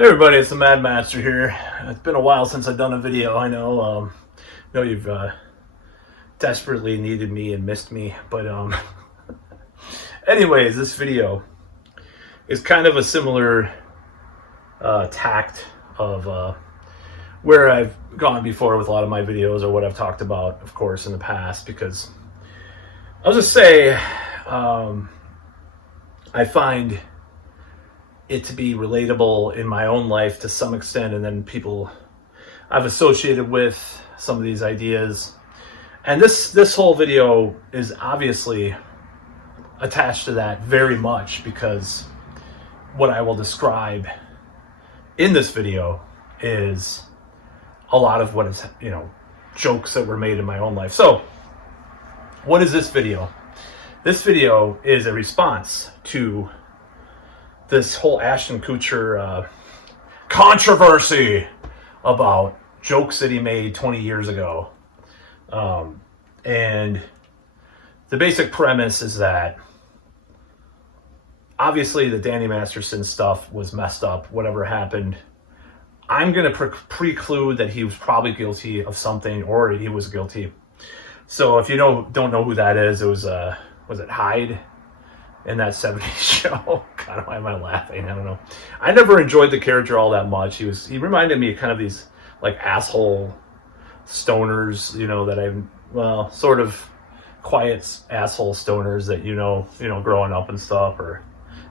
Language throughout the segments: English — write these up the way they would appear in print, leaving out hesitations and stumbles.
Hey everybody, it's the Mad Master here. It's been a while since I've done a video. I know you've desperately needed me and missed me, but anyways, this video is kind of a similar tact of where I've gone before with a lot of my videos, or what I've talked about, of course, in the past. Because I'll just say, I find it to be relatable in my own life to some extent, and then people I've associated with some of these ideas. And this whole video is obviously attached to that very much, because what I will describe in this video is a lot of what is, jokes that were made in my own life. So what is this video? This video is a response to this whole Ashton Kutcher controversy about jokes that he made 20 years ago. And the basic premise is that obviously the Danny Masterson stuff was messed up, whatever happened. I'm going to preclude that he was probably guilty of something, or he was guilty. So if you don't know who that is, it was it Hyde in that 70s show? God, why am I laughing? I don't know. I never enjoyed the character all that much. He reminded me of kind of these like asshole stoners, that sort of quiet asshole stoners that growing up and stuff, or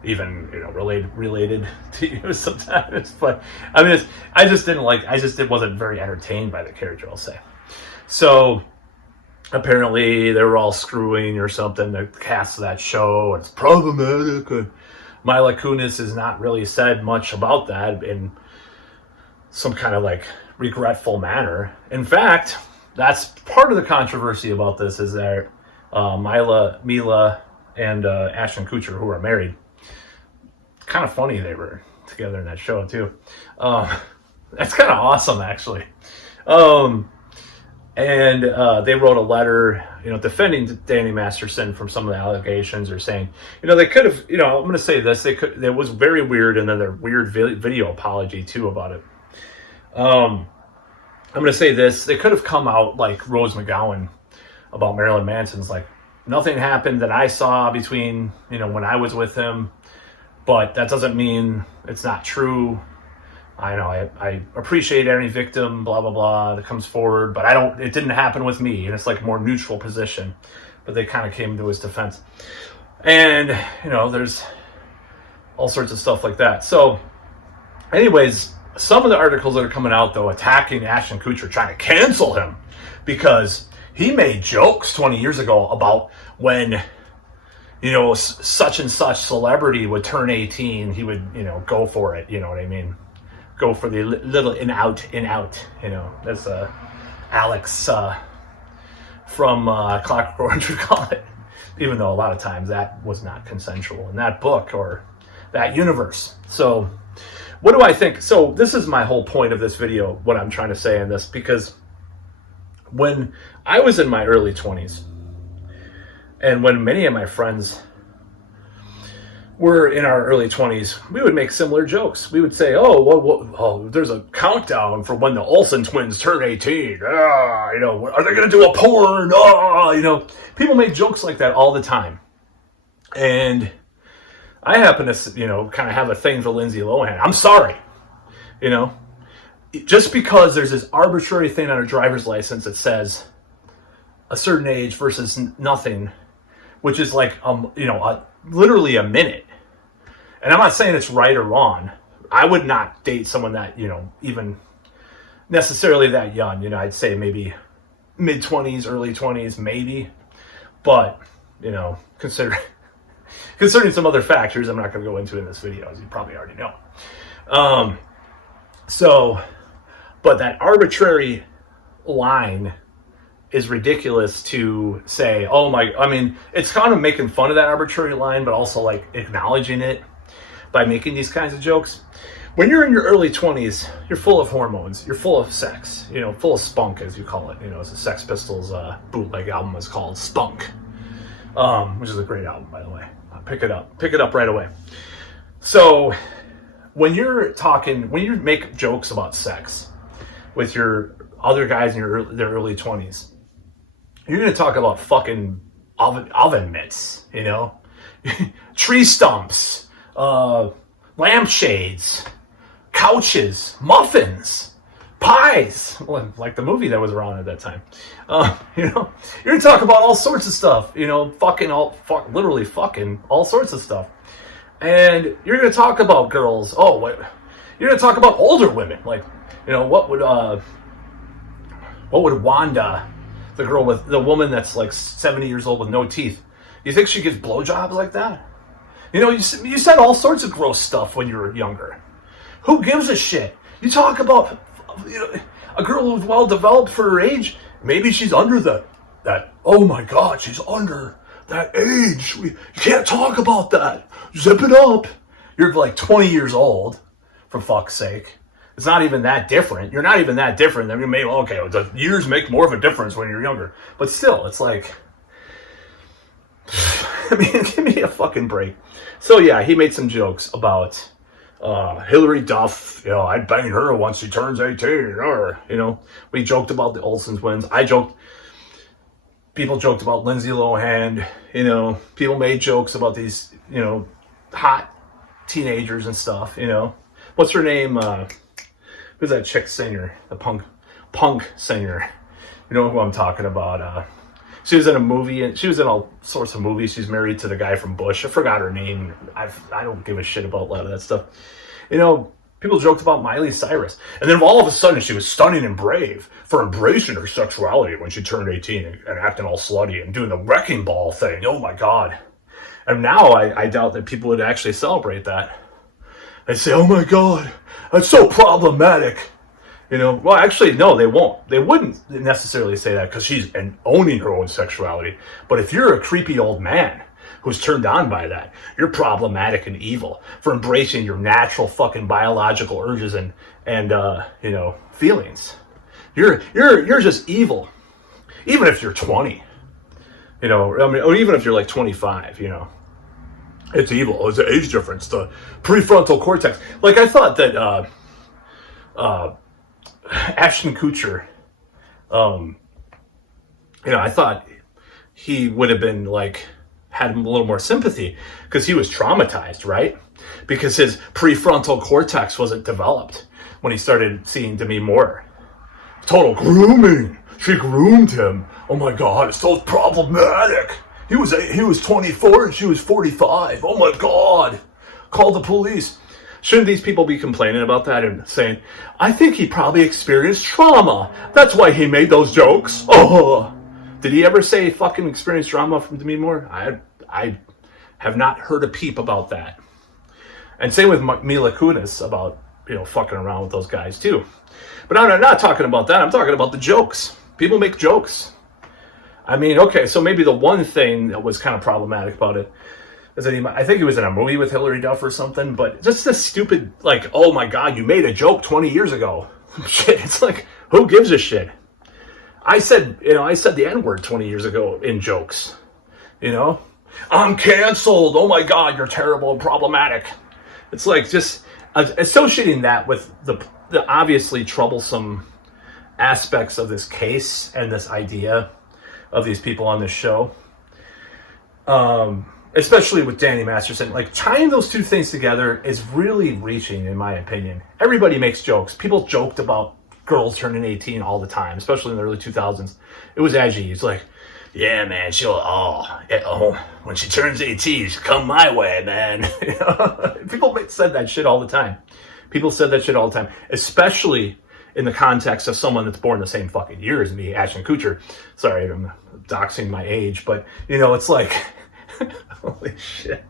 even related to you sometimes. But I mean, it wasn't very entertained by the character, I'll say. So apparently they were all screwing or something, the cast of that show. It's problematic. Mila Kunis has not really said much about that in some kind of like regretful manner. In fact, that's part of the controversy about this, is that Mila and Ashton Kutcher, who are married, it's kind of funny they were together in that show too. That's kind of awesome, actually. And they wrote a letter, defending Danny Masterson from some of the allegations, or saying, they could have, I'm going to say this, it was very weird, and then their weird video apology too about it. I'm going to say this, they could have come out like Rose McGowan about Marilyn Manson's, like, nothing happened that I saw between, when I was with him, but that doesn't mean it's not true. I appreciate any victim, blah, blah, blah, that comes forward, but it didn't happen with me. And it's like a more neutral position, but they kind of came to his defense. And, there's all sorts of stuff like that. So anyways, some of the articles that are coming out, though, attacking Ashton Kutcher, trying to cancel him because he made jokes 20 years ago about when, such and such celebrity would turn 18, he would, go for it. You know what I mean? Go for the little in out. That's Alex from Clockwork Orange would call it, even though a lot of times that was not consensual in that book or that universe. So what do I think? So this is my whole point of this video, what I'm trying to say in this, because when I was in my early 20s, and when many of my friends were in our early 20s, we would make similar jokes. We would say, there's a countdown for when the Olsen twins turn 18. Are they going to do a porn? People make jokes like that all the time. And I happen to, kind of have a thing for Lindsay Lohan. I'm sorry. Just because there's this arbitrary thing on her driver's license that says a certain age versus nothing, which is like, literally a minute. And I'm not saying it's right or wrong. I would not date someone that, even necessarily that young. I'd say maybe mid-20s, early 20s, maybe. But, considering some other factors I'm not going to go into in this video, as you probably already know. But that arbitrary line is ridiculous to say, it's kind of making fun of that arbitrary line, but also like acknowledging it by making these kinds of jokes. When you're in your early 20s, you're full of hormones, you're full of sex, full of spunk, as you call it. As the Sex Pistols bootleg album is called, Spunk, which is a great album, by the way. Pick it up right away. So when you make jokes about sex with your other guys in their early 20s, you're going to talk about fucking oven mitts, you know, tree stumps, lampshades, couches, muffins, pies, like the movie that was around at that time. You know, you're going to talk about all sorts of stuff, you know, literally fucking all sorts of stuff. And you're going to talk about girls. You're going to talk about older women. Like, you know, what would Wanda, the woman that's like 70 years old with no teeth, you think she gets blowjobs like that? You know, you said all sorts of gross stuff when you were younger. Who gives a shit? You talk about, you know, a girl who's well developed for her age. Maybe she's under that. Oh my God, she's under that age. You can't talk about that. Zip it up. You're like 20 years old, for fuck's sake. It's not even that different. You're not even that different. I mean, maybe, okay, the years make more of a difference when you're younger. But still, it's like, I mean, give me a fucking break. So yeah, he made some jokes about Hillary Duff. You know, I'd bang her once she turns 18. Or, you know, we joked about the Olsen twins. People joked about Lindsay Lohan. You know, people made jokes about these, you know, hot teenagers and stuff. You know, what's her name? Who's that chick singer? The punk singer. You know who I'm talking about? She was in a movie, and she was in all sorts of movies. She's married to the guy from Bush. I forgot her name. I don't give a shit about a lot of that stuff. You know, people joked about Miley Cyrus. And then all of a sudden, she was stunning and brave for embracing her sexuality when she turned 18 and acting all slutty and doing the wrecking ball thing. Oh my God. And now I doubt that people would actually celebrate that. They'd say, oh my God, that's so problematic. You know, well, actually, no, they won't. They wouldn't necessarily say that because she's owning her own sexuality. But if you're a creepy old man who's turned on by that, you're problematic and evil for embracing your natural fucking biological urges and you know, feelings. You're just evil. Even if you're 20, you know, I mean, or even if you're like 25, you know, it's evil. It's the age difference, the prefrontal cortex. Like, I thought that Ashton Kutcher, you know, I thought he would have been like, had a little more sympathy because he was traumatized, right? Because his prefrontal cortex wasn't developed when he started seeing Demi Moore. Total grooming. She groomed him. Oh my God, it's so problematic. He was 24 and she was 45. Oh my God. Call the police. Shouldn't these people be complaining about that and saying, I think he probably experienced trauma. That's why he made those jokes. Oh, did he ever say fucking experienced trauma from Demi Moore? I have not heard a peep about that. And same with Mila Kunis about, you know, fucking around with those guys too. But I'm not talking about that. I'm talking about the jokes. People make jokes. I mean, okay, so maybe the one thing that was kind of problematic about it is that I think he was in a movie with Hillary Duff or something, but just this stupid, like, oh my God, you made a joke 20 years ago. Shit, it's like, who gives a shit? I said the N-word 20 years ago in jokes, you know? I'm canceled. Oh my God, you're terrible and problematic. It's like just associating that with the obviously troublesome aspects of this case and this idea of these people on this show. Especially with Danny Masterson, like tying those two things together is really reaching, in my opinion. Everybody makes jokes. People joked about girls turning 18 all the time, especially in the early 2000s. It was edgy. He's like, yeah, man, when she turns 18, she'll come my way, man. You know? People said that shit all the time. People said that shit all the time, especially in the context of someone that's born the same fucking year as me, Ashton Kutcher. Sorry, I'm doxing my age, but, you know, it's like, holy shit.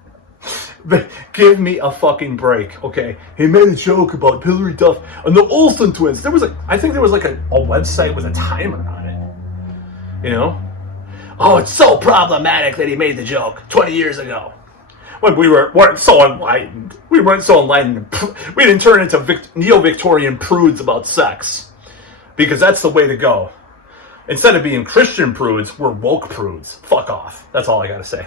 But give me a fucking break, okay? He made a joke about Hillary Duff and the Olsen twins. I think there was like a website with a timer on it. You know? Oh, it's so problematic that he made the joke 20 years ago. When we weren't so enlightened. We weren't so enlightened. We didn't turn into neo-Victorian prudes about sex. Because that's the way to go. Instead of being Christian prudes, we're woke prudes. Fuck off. That's all I gotta say.